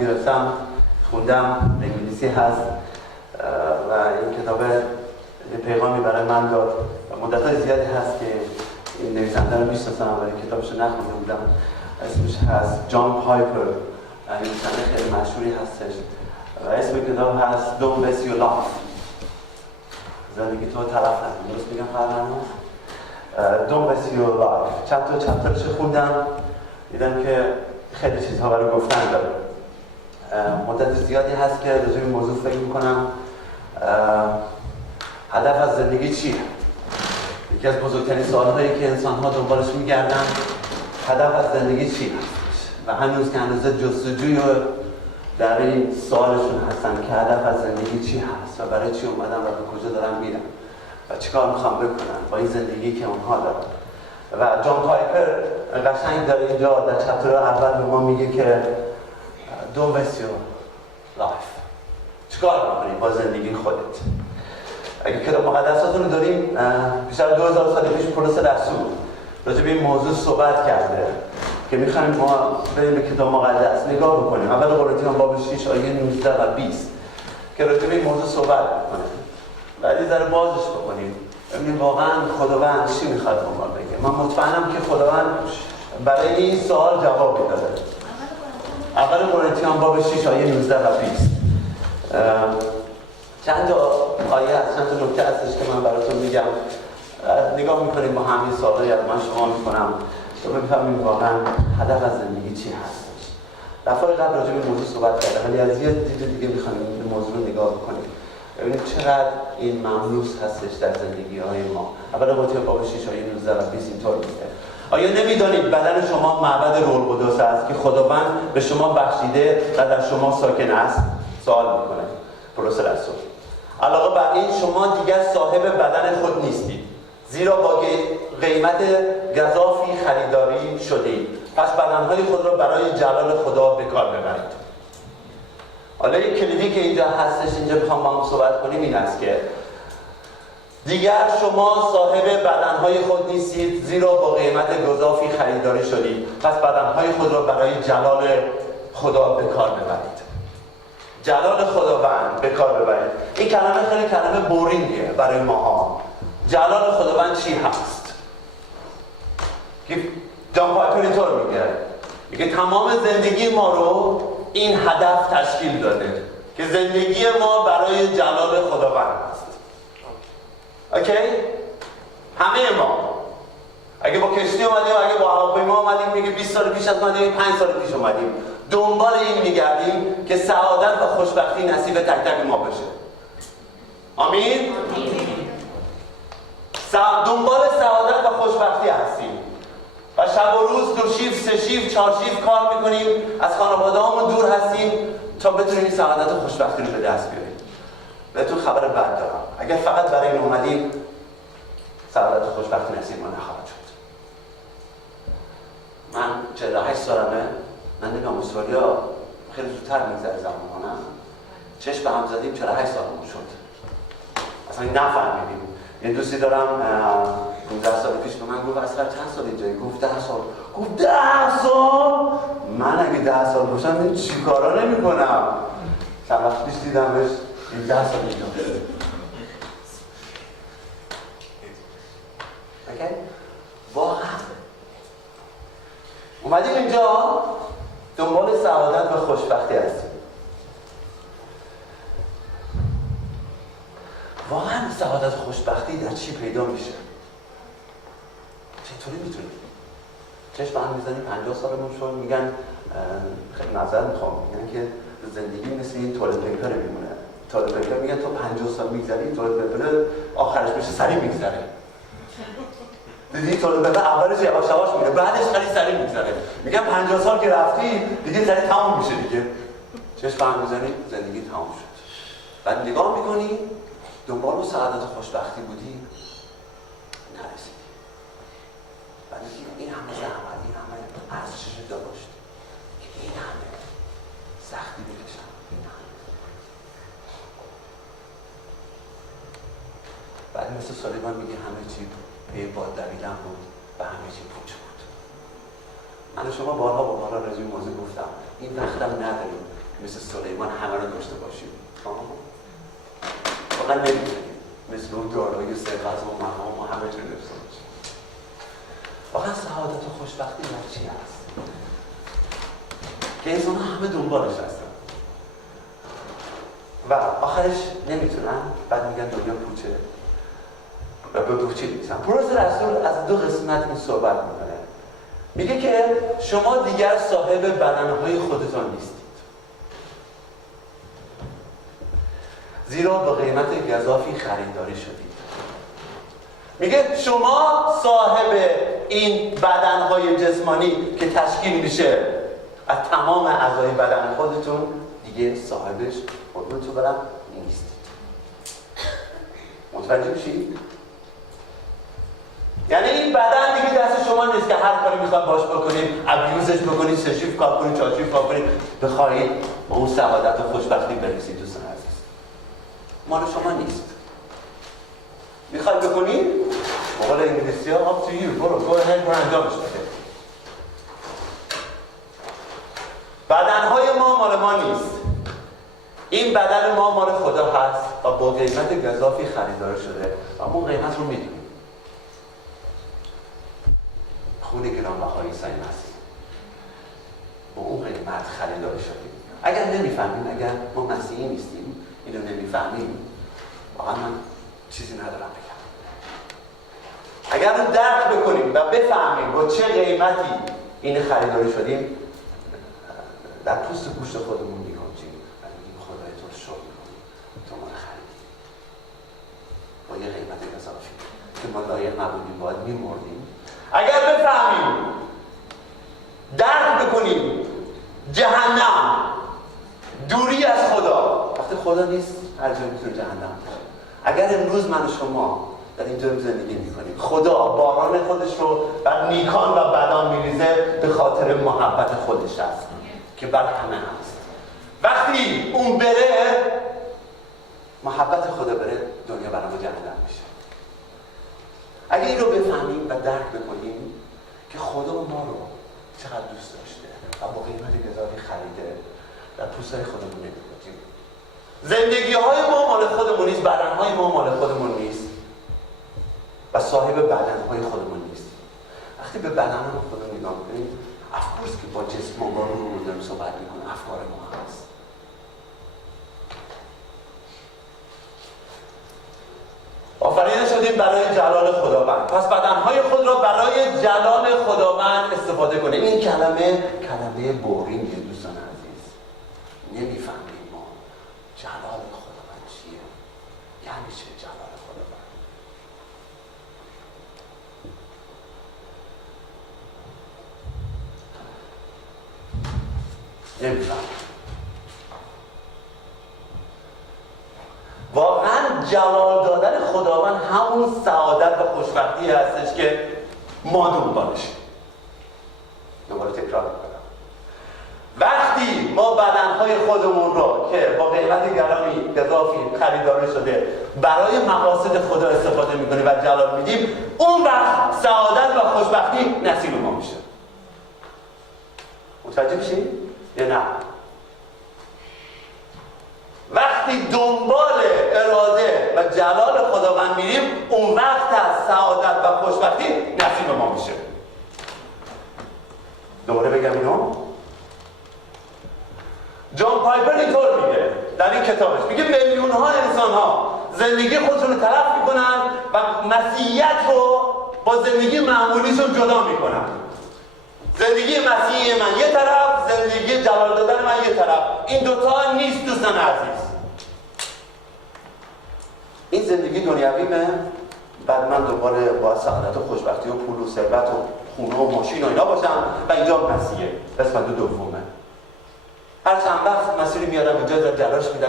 وقتی گرفتم خوندم، انگلیسی هست و این کتاب پیغامی برای من داد و مدت‌های زیادی هست که این نویسنده رو میشناسم ولی کتابش رو نخونده بودم. اسمش هست جان پایپر، نویسنده خیلی مشهوری هستش و اسم کتاب هست Don't Waste Your Life. زندگی تو تلف نکن. درست میگم فرمانم؟ Don't Waste Your Life. چند تا چپترش خوندم، دیدم که خیلی چیزها برای گفتن داره. مدت زیادی هست که راجع به این موضوع فکر میکنم. هدف از زندگی چیه؟ یکی از بزرگترین سوال‌هایی که انسان‌ها دنبالش می‌گردن، هدف از زندگی چی هست؟ و هنوز که هنوز جستجوی در این سوالشون هستن که هدف از زندگی چی هست و برای چی اومدن و به کجا دارن میرن و چیکار میخوان بکنن با این زندگی که اونها دارن. و جان پایپر قشنگ داره اینجا در چپتر اول به ما میگه که Don't waste your life. چیکار میکنی با زندگی خودت؟ اگه کتاب مقدساتون رو داریم، بیشتر 2000 سال پیش پولس رسول راجع به این موضوع صحبت کرده که میخوایم ما بریم به کتاب مقدس نگاه بکنیم. اول قرنتیان باب 6 آیه 19 و 20 که راجع به این موضوع صحبت میکنه. ولی ذره بازش بکنیم ببینیم واقعا خداوند چی میخواد به ما بگه. من مطمئنم که خداوند برای این سوال جواب میده. اول قرنتیان باب 6 آیه 19 و 20 چند تا آیه هست، چند تا نکته هستش که من براتون میگم. نگاه میکنیم با همین سوالایی از من شما میکنم تا بفهمیم واقعا هدف از زندگی چی هستش. دفعه قبل راجع به موضوع صحبت کردم ولی از یه دید دیگه میخوایم این موضوع رو نگاه بکنیم ببینید چقدر این مملوس هستش در زندگی‌های ما. اول قرنتیان باب 6 آیه 19 و 20 اینطور میگه: آیا نمیدانید بدن شما معبد روح القدس است که خداوند به شما بخشیده و در شما ساکن است؟ سوال میکنه پولس رسول. علاوه بر این شما دیگر صاحب بدن خود نیستید، زیرا با قیمت گزافی خریداری شدید. پس بدنهای خود را برای جلال خدا به کار ببرید. حالا یک کلیدی که اینجا هستش، اینجا بخوام با هم صحبت کنیم این است که دیگر شما صاحب بدنهای خود نیستید، زیرا با قیمت گزافی خریداری شدید. پس بدنهای خود را برای جلال خدا به کار ببرید. جلال خداوند به کار ببرید. این کلمه خیلی کلمه بورینگه برای ماها. جلال خداوند چی هست؟ که جان پایپر اینطور میگه تمام زندگی ما رو این هدف تشکیل داده که زندگی ما برای جلال خداوند است. اوکی؟ همه ما اگه با کشتی اومدیم، اگه با هواپیما اومدیم، میگه 20 سال پیش از اومدیم، 5 سال پیش اومدیم، دنبال این میگردیم که سعادت و خوشبختی نصیب تک تک ما بشه. آمین؟ دنبال سعادت و خوشبختی هستیم و شب و روز 2 شیفت 3 شیفت 4 شیفت کار میکنیم، از خانواده‌هامون دور هستیم تا بتونیم این سعادت و خوشبختی رو به دست بیاریم. بهتون خبر بد دارم، اگر فقط برای این اومدیم سعادت و خوشبختی نصیب ما نخواهد شد. من 48 سالمه، من نمیام استرالیا خیلی زودتر میگذره زمانم، چشم به هم زدیم 48 سالمون شد، اصلا نفهمیدیم. یه دوستی دارم 15 سال پیش به من گفت اصلا چند سال اینجایی؟ گفت 10 سال. گفت 10 سال؟ من اگه 10 سال باشم این چی کارا نمی کنم. چند وقت پیش دیدمش این 10 سال اینجا. اوکی؟ واقعا اومدیم اینجا دنبال سعادت و خوشبختی هستیم. واقعا سعادت و خوشبختی در چی پیدا میشه؟ چطوری میتونیم؟ چشم هم میزنیم 50 سالمون شد، میگن خیلی نظر میخوام، میگن که زندگی مثل این توالت پیپر میمونه. توالت پیپر میگن تو 50 سال میگذری، توالت پیپر آخرش میشه سریع میگذره. دیدی توالت پیپر اولش یواش یواش میره، بعدش خیلی سریع میگذره. میگن 50 سال که رفتی دیگه سریع تموم میشه دیگه. چشم هم میزنیم زندگی تموم شد. بعد نگاه میکنی دنبال اون سعادت و خوشبختی بودی، نرسیدی. بعد این همه زحمت، این همه ارزشش داشت که این همه سختی بکشم، این همه. بعد مثل سلیمان میگه همه چی به باد دویدن بود و همه چی پوچ بود. من شما بارها راجع به موضوع گفتم، این وقتم نداریم مثل سلیمان همه رو داشته باشیم. فقط نمیتونیم مثل اون دارایی ثروت و مقام و همه چیز داشته باشیم. واقعا سعادت و خوشبختی در چی هست؟ که انسان ها همه دنبالش هستن و آخرش نمیتونن، بعد میگن دنیا پوچه و به پوچه نیستن. پولس رسول از دو قسمت این صحبت میکنه. میگه که شما دیگر صاحب بدنهای خودتان نیستید، زیرا با قیمت گزافی خریداری شدید. میگه شما صاحب این بدنهای جسمانی که تشکیل میشه از تمام اعضای بدن خودتون دیگه صاحبش خودتون برم نیستید. متوجه میشید؟ یعنی این بدن دیگه دست شما نیست که هر کاری میخواد باش بکنید، ابیوزش بکنید، سشیف کار کنید، چاشیف کار کنید، بخواید با اون سعادت و خوشبختی برسید. دوستان عزیز، مال شما نیست. میخواد بکنید، به قول انگلیسی ها up to you، برو انجامش بده. بدنهای ما مال ما نیست. این بدن ما مال خدا هست و با قیمت گزافی خریدار شده و ما قیمت رو میدونیم. خون گرانبهای عیسی مسیح، با اون قیمت خریدار شدیم. اگر نمیفهمیم، اگر ما مسیحی نیستیم، اینو نمیفهمیم، واقعا من چیزی ندارم بگم. اگر رو درک بکنیم و بفهمیم با چه قیمتی این خریداری شدیم، در پوست گوشت خودمون میگنجیم و میگیم خدای تو رو شکر میکنیم، تو ما رو خریدی با یه قیمت اضافی که ما لایق نبودیم، باید میمردیم. اگر بفهمیم، درک بکنیم جهنم دوری از خدا، وقتی خدا نیست هر جا میتونه جهنم باشه. اگر امروز من و شما در اینجا زندگی میکنیم، خدا باران خودش رو بر نیکان و بدان میریزه به خاطر محبت خودش هست که بر همه هست. وقتی اون بره، محبت خدا بره، دنیا برای ما جهنم میشه. اگه این رو بفهمیم و درک بکنیم که خدا ما رو چقدر دوست داشته و با قیمت گزافی خریده، در پوستای خودمون نمی‌کنیم. زندگی‌های ما مال خودمون نیست، بدن‌های ما مال خودمون نیست و صاحب بدن‌های خودمون نیست. وقتی به بدن‌های خودمون نگاه می‌کنیم، افکارش که با جسم و با روح داریم صحبت می‌کنیم، افکار ما هست. آفریده شدیم برای جلال خداوند، پس بدنهای خود را برای جلال خداوند استفاده کنیم. این کلمه بورینگه دوستان عزیز. نمیفهمیم ما جلال خداوند چیه؟ یعنی چه جلال خداوند؟ نمیفهمیم. واقعا جلال دادن خداوند همون سعادت و خوشبختی هستش که ما دنبالشیم. دوباره تکرار میکنم، وقتی ما بدنهای خودمون رو که با قیمت گرامی گزافی خریداری شده برای مقاصد خدا استفاده میکنیم و جلال میدیم، اون وقت سعادت و خوشبختی نصیب ما میشه. متوجه میشید یا نه؟ وقتی دنبال اراده و جلال خداوند میریم، اون وقت از سعادت و خوشبختی نصیب ما میشه. دوباره بگم اینو. جان پایپر اینطور میگه در این کتابش، میگه میلیون ها انسان ها زندگی خودشون رو تلف میکنن و مسیحیت رو با زندگی معمولیشون جدا میکنن. زندگی مسیحی من یه طرف، زندگی جلال دادن من یه طرف. این دوتا نیست دوستان عزیز. این زندگی دنیویمه، بعد من دوباره با سعادت و خوشبختی و پول و ثروت و خونه و ماشین و اینا باشم و اینجا مسیحه، قسمت دومه. هر چند وقت مسیحی میادم اینجا در جلاش میدم.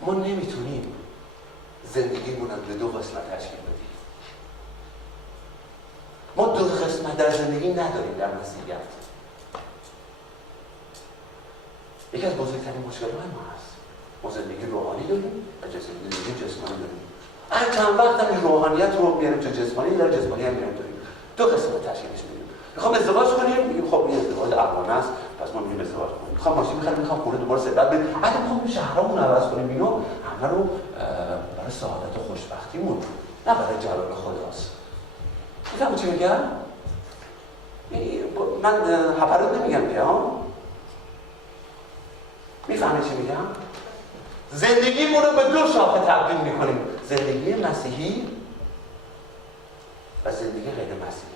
ما نمیتونیم زندگیمونم به دو قسمت تشکیل بدیم. ما دو قسمت در زندگی نداریم در مسیحیت. یکی از بزرگترین مشکل‌های ما هست. ما زندگی روحانی داریم و زندگی جسمانی داریم. هر چند وقت هم روحانیت رو میاریم تو جسمانی، در جسمانی هم میاریم داریم. دو قسمت تشکیلش میدیم. میخوام ازدواج کنیم، میگیم خب این ازدواج عقلانه است، پس ما میریم ازدواج کنیم. میخوام ماشین بخریم، میخوام خونه دوباره ثروت بدیم. اگه میخوام شهرامون عوض کنیم اینو همه رو برای سعادت و خوشبختیمون، نه برای جلال خداست. میفهمی چی میگم؟ من هپرود نمیگم که ها؟ میفهمی چی میگم؟ زندگیمون رو به دو شاخه تبدیل میکنیم، زندگی مسیحی و زندگی غیر مسیحی.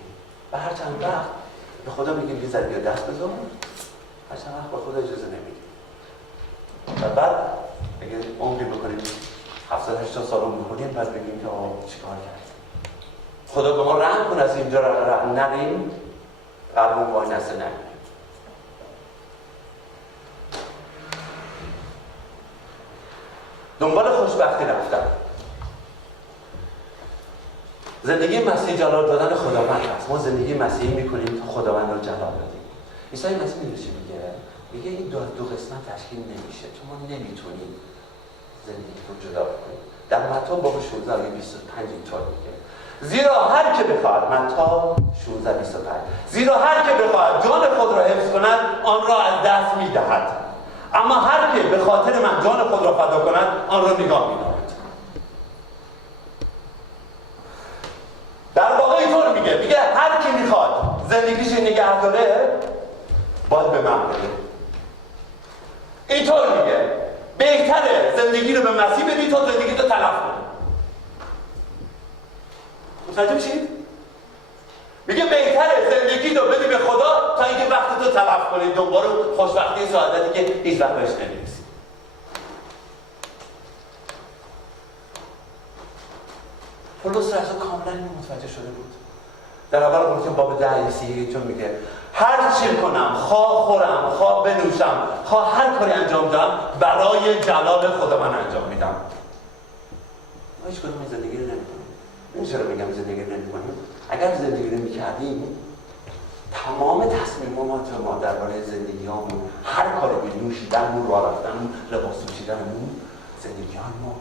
و هر چند وقت به خدا میگیم یه ذره بیا دست بزن، هر چند وقت به خدا اجازه نمیدیم. و بعد اگه عمری بکنیم 70-80 سال رو میکنیم، بعد بگیم که چیکار کردیم. خدا به ما رحم کن از اینجا نریم، قلبمون وای نسته نریم. دنبال خوشبختی رفتن. زندگی مسیحی جلال دادن خداوند هست. ما زندگی مسیحی میکنیم تا خداوند رو جلال بدیم. عیسی مسیح میگه چی میگه؟ میگه این دو قسمت تشکیل نمیشه، چون ما نمیتونیم زندگی رو جدا کنیم. در متی باب 16 آیه 25 اینطور میگه: زیرا هر که بخواهد، متی 16:25، زیرا هر که بخواهد جان خود را حفظ کند آن را از دست میدهد، اما هر که به خاطر من جان خود را فدا کند آن را نگاه می‌دارد. در واقع اینطور میگه هر کی میخواد زندگیش نگه داره باید به من بده. اینطور میگه بهتره زندگی رو به مسیح بدی تا زندگی رو تلف کنی. متوجه میشید؟ میگه بهتره زندگی رو بدی به خدا تا اینکه وقتی تو تلف کنی دنبال خوشبختی سعادتی که هیچ وقت بهش نمیرسی. پولس رسول کاملا اینو متوجه شده بود. در اول قرنتیان باب 10 چون میگه هر چی کنم، خواه خورم، خواه بنوشم، خواه هر کاری انجام دم برای جلال خدا من انجام میدم. ما هیچ کدوم این زندگی رو نمی‌کنیم. این چرا میگم زندگی رو نمی‌کنیم؟ اگر زندگی رو می‌کردیم تمام تصمیمات ما درباره زندگیامون، هر کاری به نوشیدنمون، راه رفتنمون، لباس پوشیدنمون، زندگیان ما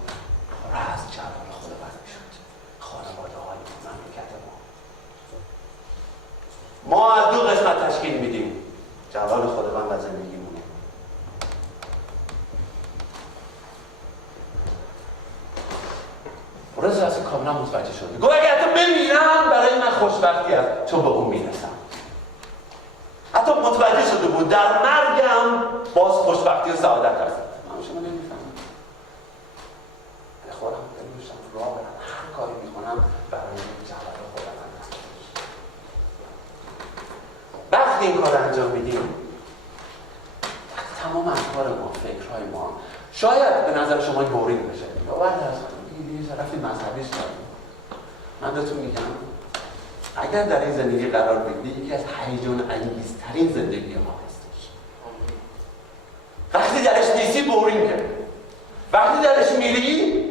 پر از جلال خدا میشد. خانواده‌های مملکت ما از دو قسمت تشکیل میدیم، جلال خداوند و زندگیمون. پولس رسول کاملا متوجه شده. گفت اگه حتی بمیرم برای من خوشبختی است، چون به اون میرسم. حتی متوجه شده بود در مرگم باز خوشبختی و سعادت هست. من شما نمیفهمم. خودم بنوشم، راه برم، هر کاری میکنم برای جلال خداوند است. وقتی این کار انجام میدیم، تمام افکار ما، فکرهای ما شاید به نظر شما بورینگ بشه. یا بعد از یه طرفی مذهبیش داریم. من بهتون میگم اگر در این زندگی قرار بگیری یکی از هیجان انگیزترین زندگی ما هستش. وقتی درش نیستی بورینگه. وقتی درش میری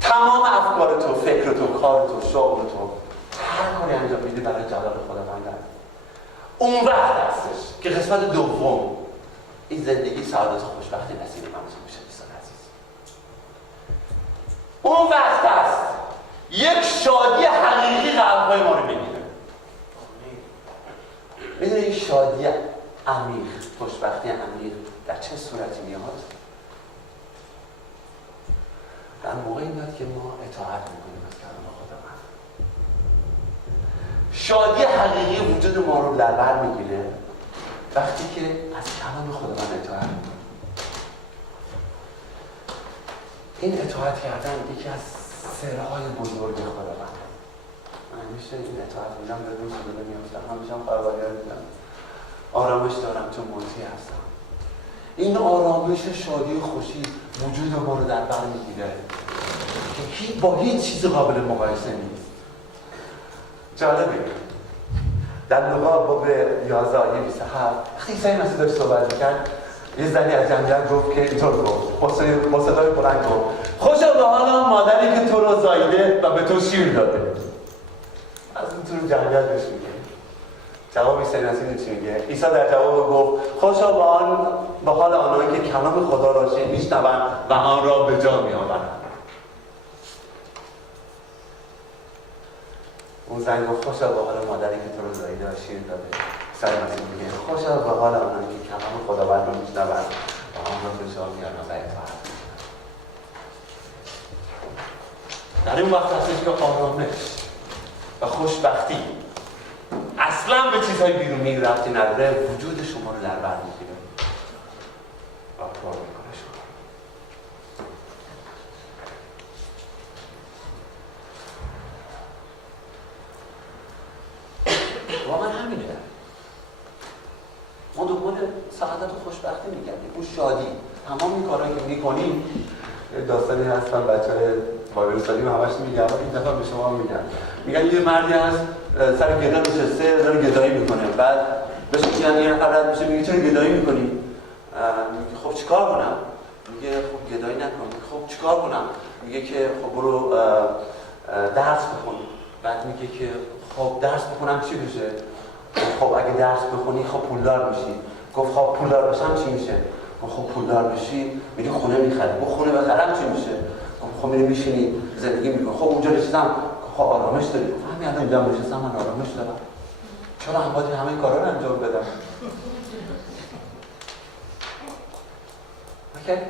تمام افکار تو، فکر تو، کار تو، شغل تو، هر کاری انجام میدی برای جلال خداوند است. اون وقت هستش که قسمت دوم این زندگی سعادت و خوشبختی نصیب من میشه. دوستان عزیز، اون وقت هست یک شادی حقیقی قلب‌های ما رو بگیره. میدونی این شادی عمیق، خوشبختی عمیق در چه صورتی میاد؟ در موقعی میاد که ما اطاعت میکنیم از کلام خداوند. شادی حقیقی وجود ما رو در بر میگیره وقتی که از کلام خداوند اطاعت میکنیم. این اطاعت کردن یکی از سرهای بزرگ خداوند. من همیشه این اطاعت میدم به روز خدا میافتم، همیشه هم قربانیار میدم. آرامش دارم چون منزی هستم. این آرامش، شادی و خوشی وجود ما رو در بر میگیره که با هیچ چیز قابل مقایسه نیست. جالبه در لوقا باب 11 آیه 27 وقتی عیسی مسیح داشت صحبت می‌کرد، یه زنی از جنگل گفت که اینطور گفت، با صدای بلند گفت: خوشا به حال مادری که تو رو زاییده و به تو شیر داده. از این تو جنگل بهش میگه. جواب عیسی مسیح چی میگه؟ عیسی در جواب گفت: خوشا به حال آنانی که کلام خدا را میشنوند و آن را به جا میآورند. اون زن گفت: خوشا به حال مادری که تو رو زاییده و شیر داده. سر مسیح میگه خوشا به حال آنانی که کلام خداوند رو میشنوند و آن را به جا میارند و اطاعت. در این وقت هستش که آرامش و خوشبختی اصلا به چیزهای بیرونی ربطی نداره، وجود شما رو در بر میگیره و کار میکنه شما. واقعا همینه. ما دنبال سعادت و خوشبختی میگردیم، اون شادی. تمام این کارهایی که میکنیم، داستانی هستن بچه‌های وایرسالی همش میگن، این دفعه به شما میگن یه مردی هست سر گدا نشسته داره گدایی میکنه، بعد بهش میگن یه نفر رد میشه میگه چرا گدایی میکنی؟ میگه خب چیکار کنم؟ میگه خب گدایی نکن. میگه خب چیکار کنم؟ میگه که خب برو درس بخون. بعد میگه که خب درس بخونم چی بشه؟ خب اگه درس بخونی خب پولدار میشی. گفت خب پولدار بشم چی میشه؟ خب پولدار بشی میری خونه میخری. خب خونه بخرم چی میشه؟ خب میری میشینی زندگی میکنی. خب اونجا رسیدم خب آرامش داری. همین الان اینجا نشستم من آرامش دارم. چرا هم باید همه کارا رو انجام بدم؟ اوکی؟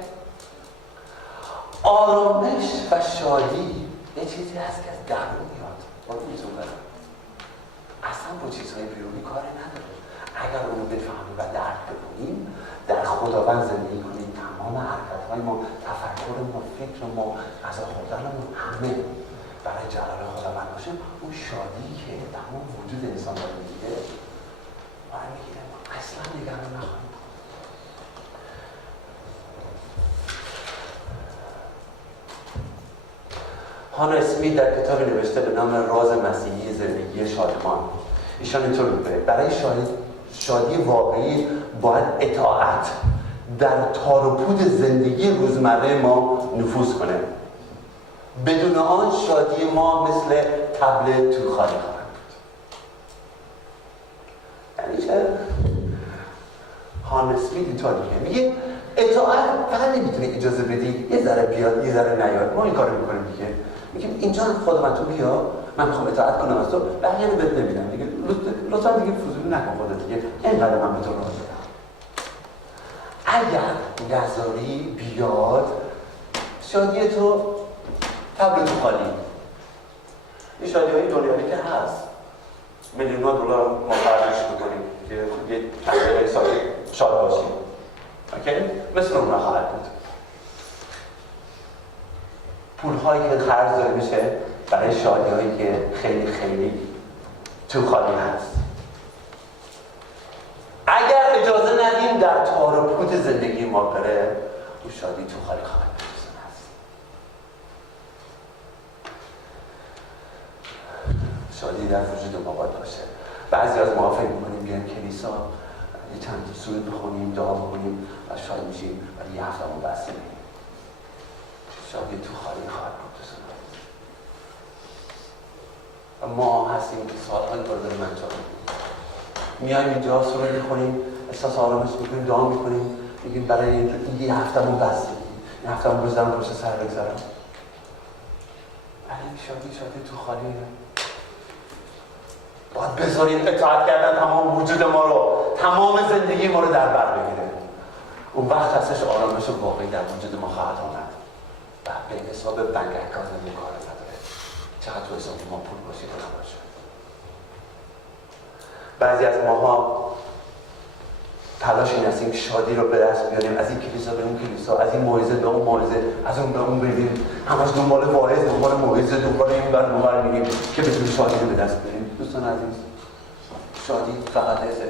آرامش و شادی یه چیزی هست که از درون میاد. قربونتون برم. اصلا با چیزهای بیرونی کاری نداره. اگر اونو بفهمیم و درک بکنیم، در خداوند زندگی کنیم، تمام حرکت‌های ما، تفکر ما، فکر ما، غذا خوردن ما، همه برای جلال خداوند باشه، اون شادی که تمام وجود انسان رو میگیره ما رو میگیره. ما اصلا نگران نخواهیم. هان اسمیت در کتابی نوشته به نام راز مسیحی زندگی شادمان. ایشان اینطور میگه برای شادی واقعی باید اطاعت در تار و پود زندگی روزمره ما نفوذ کنه. بدون آن شادی ما مثل طبل تو خالی خواهد بود. یعنی چه؟ هان اسمیت اینطور میگه اطاعت فقط نمیتونه اجازه بدی یه ذره بیاد یه ذره نیاد. ما این کارو میکنیم دیگه. میگیم اینجا خودم تو بیا، من میخوام اطاعت کنم از تو، بقیه رو بهت نمیدم دیگه. لطفا دیگه فضولی نکن خودت دیگه. اینقدر من به تو راه میدم. اگر نذاری بیاد شادی تو طبل تو خالی. این شادی‌های دنیایی که هست میلیون‌ها دلار ما خرجش می‌کنیم که یه چند سال شاد باشیم. اوکی؟ مثل اون خواهد بود. پول‌هایی که خرج داره میشه برای شادی‌هایی که خیلی خیلی تو خالی هست. اگر اجازه ندیم در تار و پود زندگی ما بره، اون شادی تو خالی خواهد بود. شادی در وجود ما باید باشه. بعضی از ما فکر می‌کنیم بیایم کلیسا یه چند سورت بخونیم، دعا بکنیم و شاد میشیم ولی یه هفته‌مون بس نمی‌گیم. شادی تو خالی خواهد بود. ما هستیم که سال‌های بار داریم انجام می‌دیم. میایم اینجا سورت می‌خونیم، احساس آرامش می‌کنیم، دعا می‌کنیم، میگیم برای این یه هفته‌مون بس نمی‌گیم. این هفته‌مون بزنم پشت سر بگذارم. ولی شادی تو خالیه. باید بذاریم اطاعت کردن تمام وجود ما رو، تمام زندگی ما رو در بر بگیره. اون وقت هستش آرامش واقعی در وجود ما خواهد آمد. و به حساب بنک اکانت کار نداره. چقدر تو حساب ما پول باشه یا نباشه. بعضی از ماها تلاش این هستیم که شادی رو به دست بیاریم، از این کلیسا به اون کلیسا، از این موعظه به اون موعظه، از اون به اون بریم، همش دنبال واعظ، دنبال موعظه، دنبال این بر می‌ریم که بتونیم شادی رو به دست بیاریم. دوستان عزیز، شادی فقط از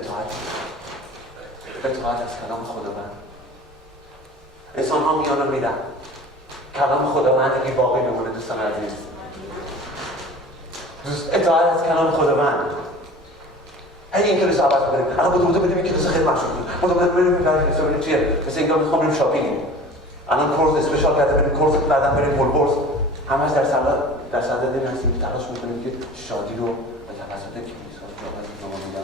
اطاعت از کلام خداوند. انسان ها میان و میرن، کلام خداوند اگه باقی بمونه. دوستان عزیز، اطاعت از کلام خداوند. اگه این کلیسا عوض کنیم، الان بودم بدیم این کلیسا خیلی مشهور بود، بودم بریم این کلیسا بریم چیه؟ مثل اینکه میخوام بریم شاپینگ. الان کورس اسپشیال کرده، بریم کورس، بعدا بریم ولبورس. همش در صدد این هستیم که تلاش میکنیم که شادی رو به توسط کلیسا جامعه میدن.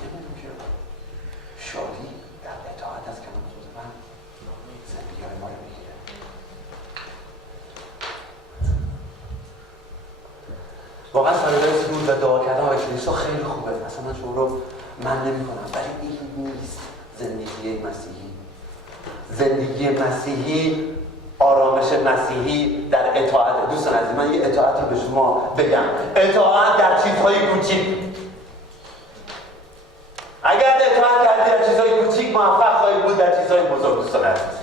نمیدونم که شادی در اطاعت از کلام خداوند زندگی ما رو میگیره. واقعا سالهای سرود و دعا کردن و کلیسا خیلی خوبه. اصلا من شما رو من نمی‌کنم، ولی این نیست زندگی مسیحی. زندگی مسیحی، آرامش مسیحی در اطاعت. دوستان عزیز، من یه اطاعتی به شما بگم. اطاعت در چیزهای کوچیک. اگر اطاعت کردی در چیزهای کوچیک، موفق خواهید بود در چیزهای بزرگ. دوستان عزیز،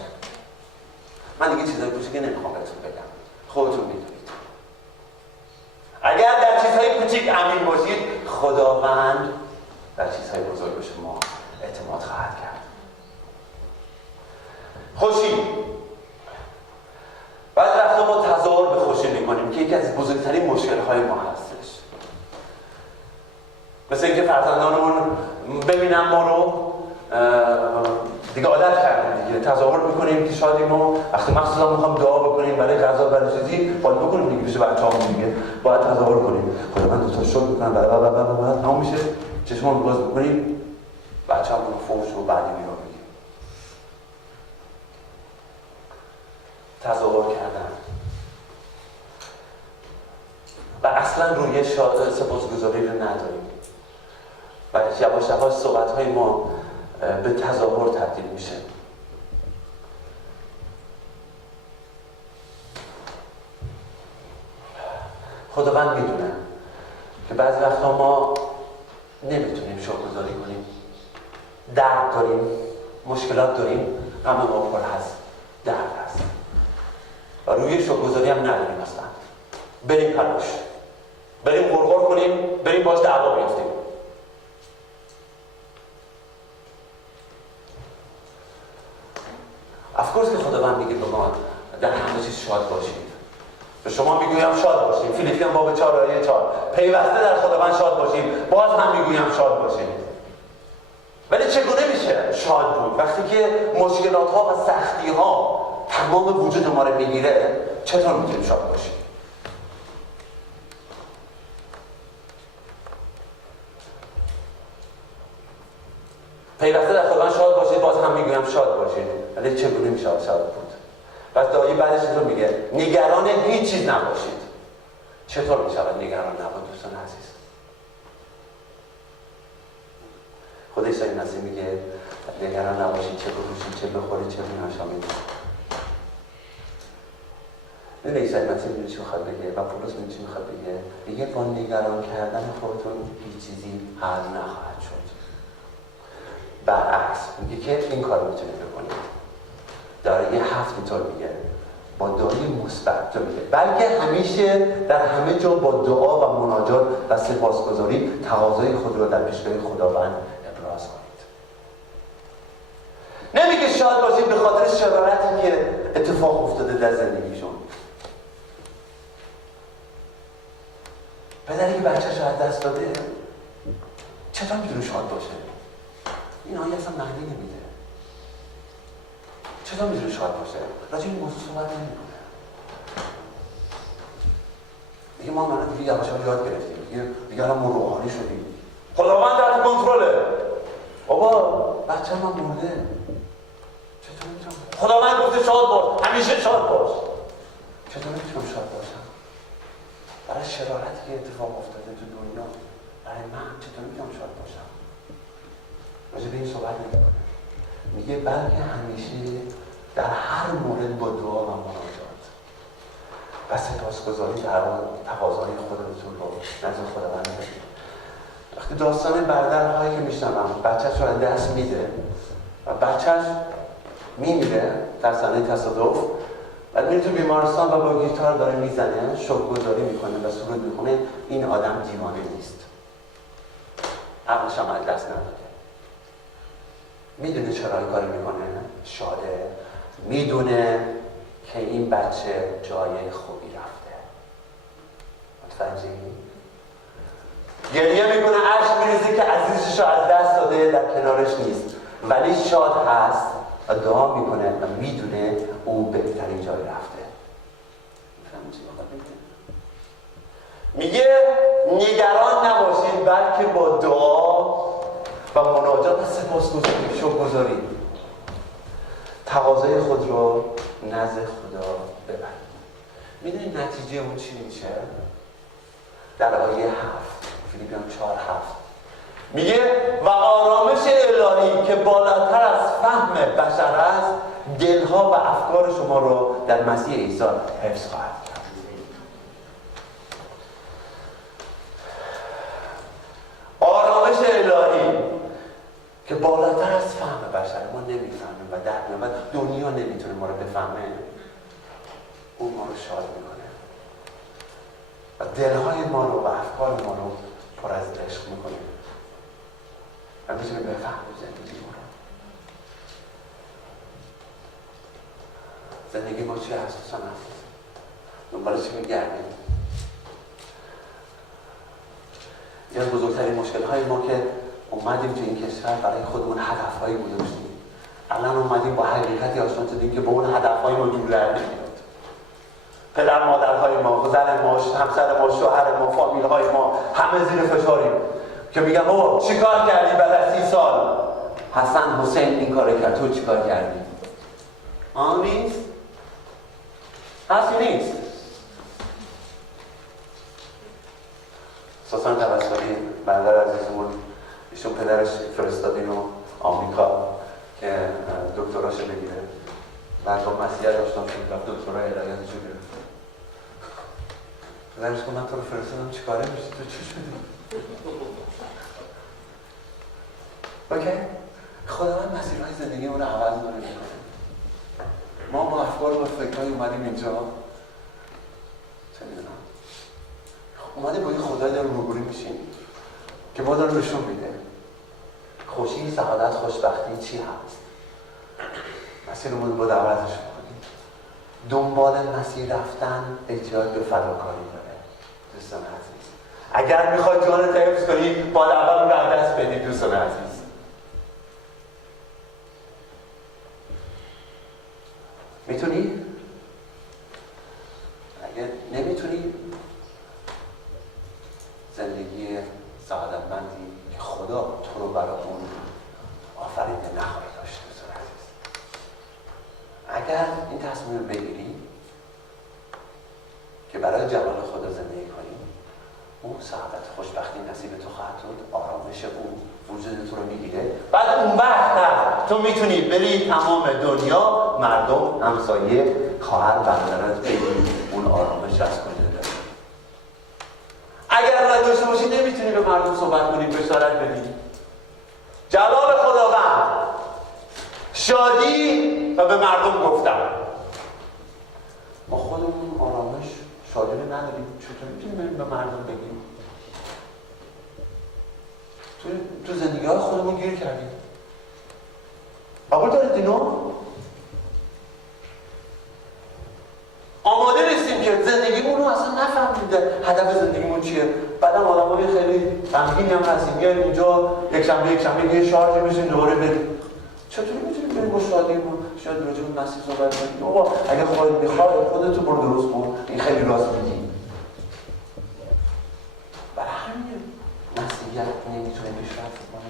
من دیگه چیزهای کوچیک نمیخوام بهتون بگم، خودتون میدونید. اگر در چیزهای کوچیک امین باشید، خداوند در چیزهای بزرگ به شما اعتماد خواهد کرد. خوشی. بعد وقتا ما تظاهر به خوشی میکنیم که یکی از بزرگترین مشکل‌های ما هستش. مثل اینکه فرزندانمون ببینن ما رو دیگه عادت کردیم دیگه، تظاهر میکنیم که شادیم و وقتی مخصوصا میخوام دعا بکنیم برای غذا برای چیزی باید بکنیم دیگه، پیش بچه‌هامون دیگه باید تظاهر کنیم. خدا من دو تا شکر میکنم بعد تمام میشه، چشمون باز میکنیم بچه‌هامون فوش و بعدی میاد میگیم. تظاهر کردن و اصلا روی سپاسگزاری رو نداریم و یواش یواش صحبت‌های ما به تظاهر تبدیل میشه. خداوند میدونه که بعضی وقتا ما نمیتونیم شکرگزاری کنیم، درد داریم، مشکلات داریم، غم ما پر هست، درد هست و روی شکرگزاری هم نداریم. اصلا بریم پلوش، بریم غرغر کنیم، بریم باش دعوا بیفتیم. افکورس که خداوند میگه به ما در همه چیز شاد باشید. به شما میگویم شاد باشید. فیلیپیان باب 4 آیه 4. پیوسته در خداوند شاد باشید. باز هم میگویم شاد باشید. ولی چگونه میشه شاد بود وقتی که مشکلات ها و سختی ها تمام وجود ما رو میگیره؟ چطور میتونیم شاد باشیم؟ پیوسته در خداوند شاد باشید، باز هم میگویم شاد باشید. ولی چگونه میشه شاد بود؟ پس دایی بعدش چطور میگه؟ نگران هیچ چیز نباشید. چطور میشود نگران نبود دوستان عزیز؟ خود عیسی مسیح میگه نگران نباشید، چه بپوشید، چه بخورید، چه بنوشید. این عیسی مسیح میگه چی میخواد بگه و پولس میگه چی میخواد بگه؟ میگه با نگران کردن خودتون هیچ چیزی حل نخواهد شد. برعکس میگه که این کار میتونید بکنید. داره یه 7 اینطور میگه با دعای مثبت میگه، بلکه همیشه در همه جا با دعا و مناجات و سپاسگزاری تقاضای خود را در پیشگاه خداوند ابراز کنید. نمیگه شاد باشید به خاطر شرارتی که اتفاق افتاده در زندگیشون. پدری که بچه‌ش رو از دست داده چطور میتونه شاد باشه؟ این آیه اصلا معنی نمیده. چطور میتونه شاد باشه؟ راجع این موضوع صحبت نمیکنه. دیگه ما الان دیگه یواش‌یواش یاد گرفتیم. دیگه الان ما روحانی شدیم. خداوند در کنترله. بابا بچه من مرده. چطور میتونم؟ خداوند گفته شاد باش، همیشه شاد باش. چطور میتونم شاد باشم؟ برای شرارتی که اتفاق افتاده تو دنیا، برای من چطور میتونم شاد باشم؟ راجع به این صحبت نمیکنه. میگه بلکه همیشه در هر مورد با دعا و مناجات و سپاسگزاری در تقاضای خودتون رو نزد خداوند بگید. وقتی داستان برادرهایی که میشنوم بچه‌ش رو از دست میده و بچه‌ش میمیره در صحنه تصادف و میره تو بیمارستان و با گیتار داره میزنه، شکرگزاری میکنه و سرود میخونه، این آدم دیوانه نیست، عقلش هم از دست نداده. میدونه چرا این کاری میکنه؟ شاده. میدونه که این بچه جای خوبی رفته. متوجهی؟ گریه میکنه، اشک میریزه که عزیزش رو از دست داده، در کنارش نیست، ولی شاد هست و دعا میکنه و میدونه او بهترین جای رفته. میگه نگران نباشید، بلکه با دعا و مناجات و سپاسگزاری، شکرگزاری تقاضای خود رو نزد خدا ببرید. میدونید نتیجه اون چی میشه؟ در آیه 7 فیلیپیان 4:7 میگه و آرامش الهی که بالاتر از فهم بشر است دلها و افکار شما رو در مسیح عیسی حفظ خواهد کرد. آرامش الهی که بالاتر از فهم بشر، ما نمیفهمیم و درک نمی‌کنیم و دنیا نمیتونه ما رو بفهمه، اون ما رو شاد میکنه و دلهای ما رو و افکار ما رو پر از عشق میکنه و میتونیم بفهمیم زندگی ما رو. زندگی ما چی هست دوستان عزیز؟ دنبال چی میگردیم؟ یکی از بزرگترین مشکل‌های ما که اومدیم تو این کشور برای خودمون هدف‌هایی گذاشتیم. الان اومدیم با حقیقتی آشنا شدیم که با اون هدف‌های ما دور در نمیاد. پدر مادرهای ما، زن ما، همسر ما، شوهر ما، فامیل‌های ما همه زیر فشاریم که میگم بابا چیکار کردی بعد از 30 سال؟ حسن حسین این کارو کرد، تو چیکار کردی؟ نیست؟ هست نیست؟ ساسان توسلی برادر عزیزمون ایشون پدرش فرستادین و آمریکا که دکتراش بگیره. بعد با مسیحیت آشنا شد رفت دکترای الهیاتشو گرفت. پدرش گفت من تو رو فرستادم چیکاره میشی؟ تو چی شدی؟ اوکی؟ خداوند مسیرهای زندگیمون رو عوض نمی‌کنه. ما با افکار و فکرهای اومدیم اینجا، چه میدونم، اومدیم با این خدای دارم روبرو میشیم که ما دارم نشون میده خوشی، سعادت، خوشبختی چی هست. مسیرمون با دعوتش کنیم. دنبال مسیر رفتن احتیاج به فداکاری داره دوستان عزیز. اگر میخوای جانت حفظ کنی باید اول اون رو از دست بدی دوستان عزیز. میتونی؟ اگر نمیتونی زندگی سعادتمندی که خدا تو رو برای اون آفریده نخواهی داشت دوستان عزیز. اگر این تصمیم رو بگیری که برای جلال خدا زندگی کنی، اون سعادت خوشبختی نصیب تو خواهد شد، آرامش اون وجود تو رو میگیره. بعد اون وقت تو میتونی بری تمام دنیا، مردم، همسایه، خواهر، برادرت بگی اون آرامش از کجا داری. اگر نداشته باشی نمیتونی به مردم صحبت کنی، بشارت بدی. جلال خداوند، شادی و به مردم گفتن. ما خودمون آرامش، شادی رو نداریم، چطور میتونیم بریم به مردم بگیم؟ تو زندگی های خودمون گیر کردیم. قبول دارید اینو؟ آماده نیستیم که زندگیمون رو اصلا نفهمیده هدف زندگیمون چیه. بعدم آدمای خیلی غمگین هم هستیم، میایم اینجا یک شنبه یه شارژ میشیم دوباره بریم. چطوری میتونیم بریم با شادیمون شاید راجع به مسیح صحبت کنیم؟ بابا اگه خودت میخوای خودت رو برو درست کن، این خیلی راست میگی. برای همین مسیحیت نمیتونه پیشرفت کنه.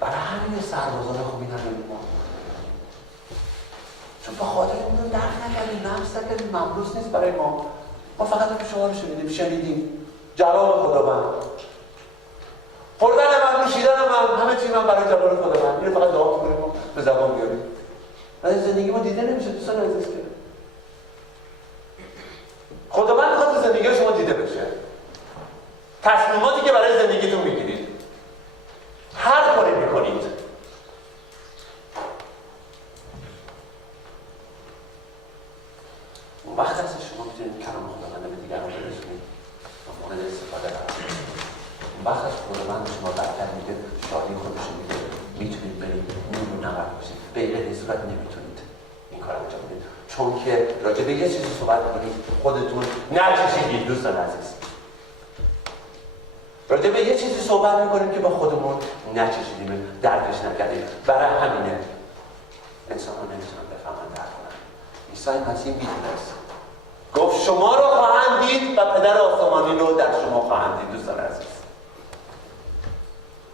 برای همین سربازان خوبی نداریم ما. چون با خاطر اون رو درک نکردیم، نفس نکردیم، مبروس نیست برای ما. ما فقط هم شما رو شنیدیم جلال خداوند. خوردن من، نوشیدن من، همه چی من برای جلال خداوند. اینو فقط دعا کنیم و به زبان بیاریم. ولی زندگی ما دیده نمیشه دوستان عزیز که. خداوند میخواد تو زندگی شما دیده بشه. تصمیماتی که برای زندگیتون میگیرید، هر کاری میکنید، اون وقت هست شما میتونید کلام خداوند به دیگران برسونید و مورد استفاده قرار بدید. اون وقت هست خداوند شما برتر میده، شادی خودش میده، میتونید برید نور نمک باشید. به این صورت نمیتونید این کار انجام بدید، چون که راجع به یه چیزی صحبت کنید خودتون نچشیدید دوستان عزیز. راجع به یه چیزی صحبت میکنیم که با خودمون نچشیدیم، درکش نکردیم. برای همینه انسان ها نمیتونن بفهمن، درک کنن. عیسی مسیح میدونست، گفت شما رو خواهند دید و پدر آسمانی رو در شما خواهند دید دوستان عزیز.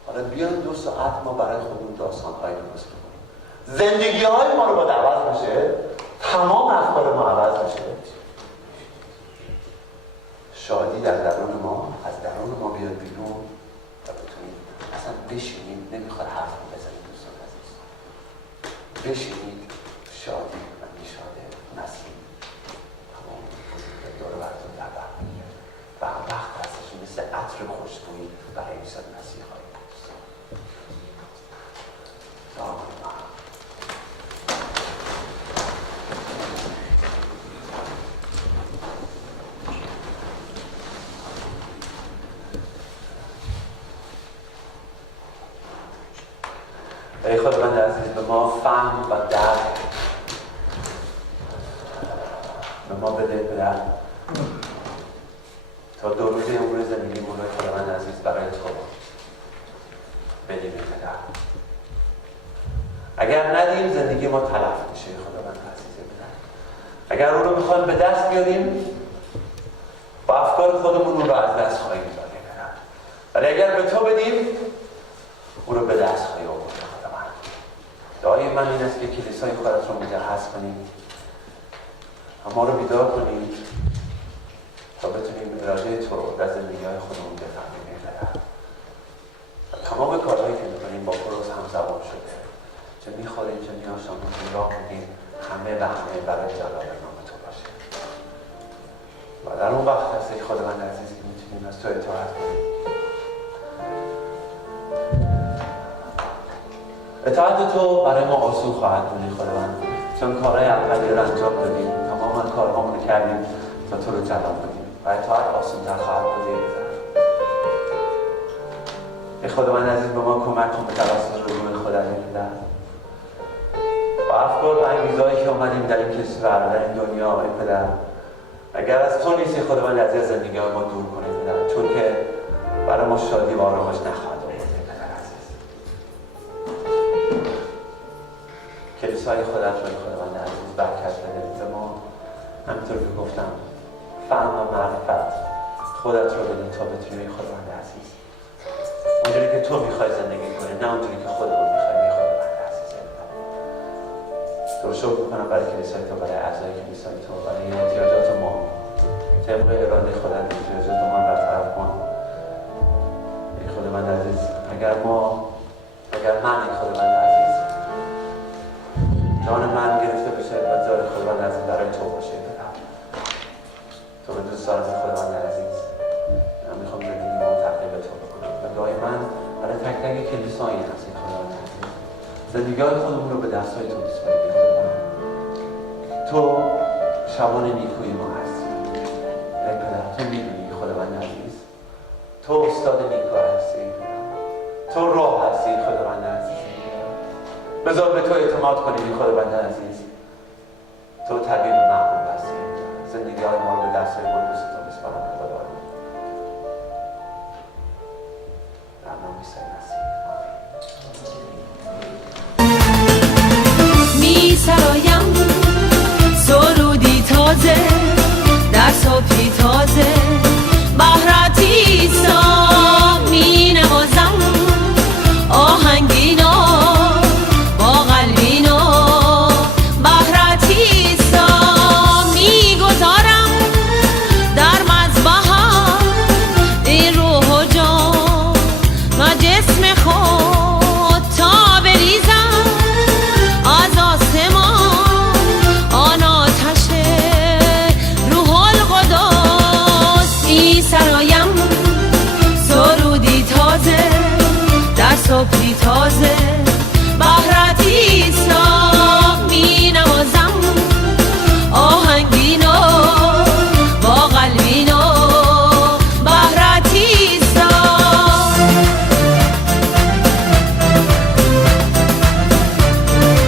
حالا بیایم 2 ساعت ما برای خودمون داستان‌هایی درست کنیم. زندگی‌های ما رو با عوض بشه، تمام افکار ما عوض بشه. شادی در درون ما، از درون ما بیاد بیرون و بتونیم بشینید، نمیخواد حرف بزنید دوستان عزیز. بشینید، شادی و نشاد نسیم تمام دور براتون در بر میگیره و وقت هستش مثل عطر خوشبویی برای عیسی مسیح خواهید بود. ای خداوند عزیز، به ما فهم و درک به ما بده پدر تا 2 روزه عمر زندگیمون رو خداوند عزیز برای تو بدیم پدر. اگر ندیم زندگی ما تلف میشه خداوند عزیز پدر. اگر اون رو میخوایم به دست بیاریم با افکار خودمون رو از دست خواهیم داد پدر، ولی اگر به تو بدیم اون رو به دست خواهی آورد. دعای من این است که کلیسای خودت رو مجهز کنیم، ما رو بیدار کنیم تا بتونیم اراده تو در زندگی‌های خودمون بفهمیم پدر. تمام کارهایی که می‌کنیم با پروز همزبان شده، چه می‌خوریم چه می‌آشامیم چه راه می‌ریم، همه و همه برای جلال نام تو باشه. و در اون وقت هست ای خداوند عزیز که می‌تونیم از تو اطاعت کنیم. اطاعت تو برای ما آسون خواهد بود خداوند، چون کارهای اولی رو انجام دادیم، تماما کارهامون رو کردیم تا تو رو جلال بدیم و اطاعت آسون‌تر خواهد بود. ای خداوند عزیز، به ما کمک کن به توسط رجوع خودت پدر، با افکار و انگیزهایی که اومدیم در این کشور در این دنیا ای پدر، اگر از تو نیستی خداوند عزیز زندگی‌های ما دور کنه پدر، چون که برای ما شادی و آرامش نخواهد آورد پدر عزیز. کلیسای خودت رو خداوند عزیز برکت بده به ما، همینطور که گفتم فهم و معرفت خودت رو بده تا بتونی خداوند عزیز اونجوری که تو میخوای زندگی کنی، نه اونجوری که خودمون میخوایم خداوند عزیز. تو رو شکر میکنم برای کلیسای تو، برای اعضای کلیسای تو، برای احتیاجات ما، طبق اراده خودت احتیاجات ما رو برطرف کن ای خداوند عزیز. اگر من ای خداوند عزیز جان من گرفته بشه و جای خداوند عزیز برای تو باشه بدم، تو به دوست دارم خداوند عزیز. من میخوام زندگی ما تقدیم به تو بکنم و دعای من برای تک تک کلیسایی هست خداوند عزیز، زندگی‌های خودمون رو به دست‌های تو بسپاریم خداوند. تو شبان نیکوی ما هستی ای پدر، تو میدونی خداوند عزیز، تو استاد نیکو هستی، تو راه هستی خداوند عزیز. بذار به تو اعتماد کنیم خداوند عزیز، تو طبیب محبوب هستی. زندگی های ما رو به دستای قدوس تو بسپارم خداوند، در نام عیسی مسیح آمین. می‌سرایم سرودی تازه در صبحی تازه، بهرت عیسی می‌نوازم آهنگینا با قلبینا، بهرت عیسی می‌گذارم در مذبحت این روح و جان و جسم خود تا بریزم از آسمان آن آتش روح القدس. می‌سرایم سرودی تازه در صبحی تازه، بهرت عیسی